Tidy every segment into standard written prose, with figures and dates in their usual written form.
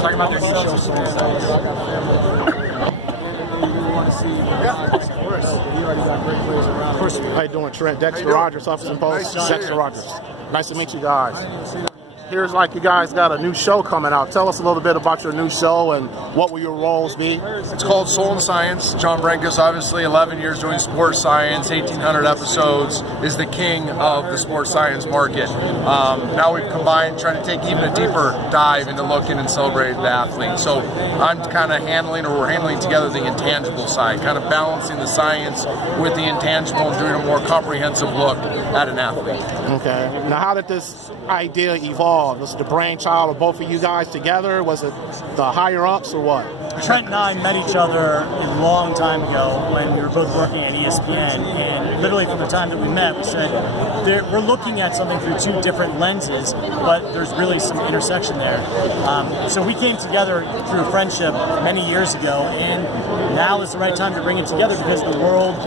Talking about their new show, Of course. How you doing, Trent? Dexter Rogers, Office and Post. Dexter Rogers. Nice to meet you guys. Here's like you guys got a new show coming out. Tell us a little bit about your new show and what will your roles be? It's called Soul and Science. John Brenkus, obviously 11 years doing sports science, 1,800 episodes, is the king of the sports science market. Now we've combined, trying to take even a deeper dive into looking and celebrating the athlete. So I'm kind of handling, or we're handling together, the intangible side, kind of balancing the science with the intangible and doing a more comprehensive look at an athlete. Okay. Now how did this idea evolve? Was it the brainchild of both of you guys together? Was it the higher-ups or what? Trent and I met each other a long time ago when we were both working at ESPN, and literally from the time that we met, we said, we're looking at something through two different lenses, but there's really some intersection there. So we came together through friendship many years ago, and now is the right time to bring it together because the world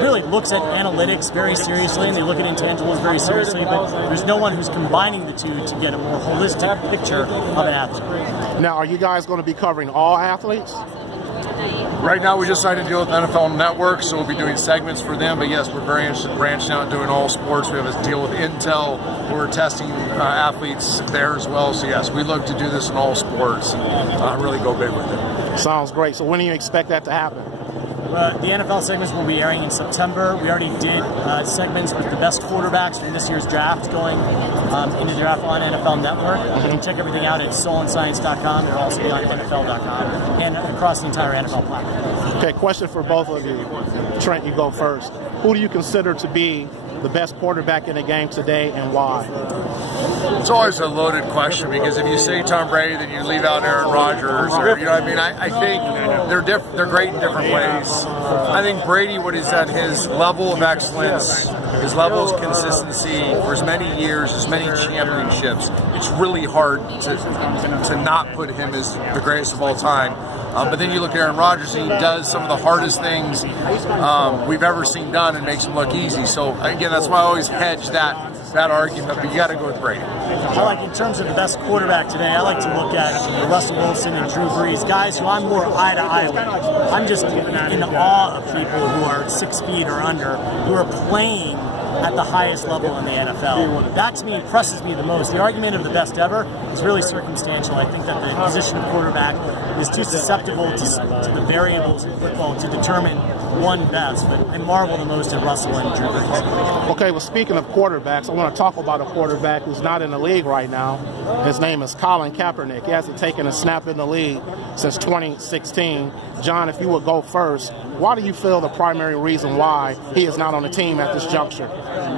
really looks at analytics very seriously, and they look at intangibles very seriously, but there's no one who's combining the two to get a more holistic picture of an athlete. Now, are you guys going to be covering all athletes? Right now, we just signed a deal with NFL Network, so we'll be doing segments for them. But yes, we're very interested in branching out and doing all sports. We have a deal with Intel. We're testing athletes there as well. So yes, we look to do this in all sports and really go big with it. Sounds great. So when do you expect that to happen? The NFL segments will be airing in September. We already did segments with the best quarterbacks from this year's draft going into the draft on NFL Network. You can check everything out at soulandscience.com. It'll also be on NFL.com and across the entire NFL platform. Okay, question for both of you. Trent, you go first. Who do you consider to be the best quarterback in the game today and why? It's always a loaded question because if you say Tom Brady, then you leave out Aaron Rodgers, or you know what I mean. I think they're great in different ways. I think Brady, what he's at, his level of excellence, his level of consistency for as many years, as many championships, it's really hard to not put him as the greatest of all time. But then you look at Aaron Rodgers, and he does some of the hardest things we've ever seen done and makes them look easy. So again, that's why I always hedge that argument, but you got to go with Brady. I like, in terms of the best quarterback today, I like to look at Russell Wilson and Drew Brees, guys who I'm more eye to eye with. I'm just in awe of people who are 6 feet or under, who are playing at the highest level in the NFL. That, to me, impresses me the most. The argument of the best ever is really circumstantial. I think that the position of quarterback is too susceptible to the variables in football to determine one best, but I marvel the most at Russell and Drew Brees. Okay, well, speaking of quarterbacks, I want to talk about a quarterback who's not in the league right now. His name is Colin Kaepernick. He hasn't taken a snap in the league since 2016. John, if you would go first, why do you feel the primary reason why he is not on the team at this juncture?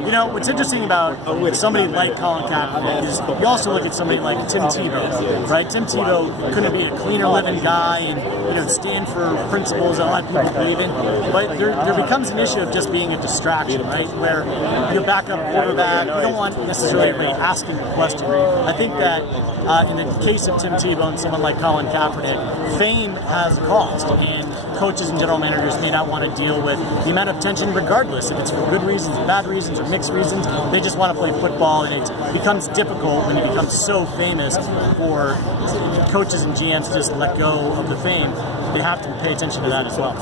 You know, what's interesting about with somebody like Colin Kaepernick is you also look at somebody like Tim Tebow, right? Tim Tebow couldn't be a cleaner living guy and stand for principles that a lot of people believe in. But there becomes an issue of just being a distraction, right? Where you back up quarterback, you don't want necessarily everybody asking the question. I think that in the case of Tim Tebow and someone like Colin Kaepernick, fame has a cost, and coaches and general managers may not want to deal with the amount of tension regardless, if it's for good reasons, bad reasons, or mixed reasons. They just want to play football, and it becomes difficult when you become so famous for coaches and GMs to just let go of the fame. They have to pay attention to that as well.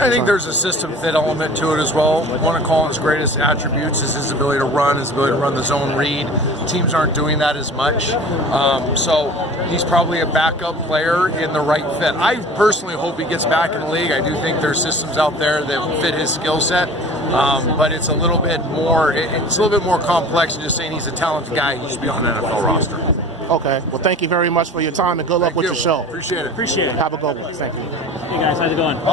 I think there's a system fit element to it as well. One of Colin's greatest attributes is his ability to run, his ability to run the zone read. Teams aren't doing that as much. So he's probably a backup player in the right fit. I personally hope he gets back in the league. I do think there's systems out there that fit his skill set. But it's a little bit more complex than just saying he's a talented guy, he should be on an NFL roster. Okay. Well, thank you very much for your time and good luck with your show. Appreciate it. Appreciate it. Have a good one. Thank you. Hey guys, how's it going? Awesome.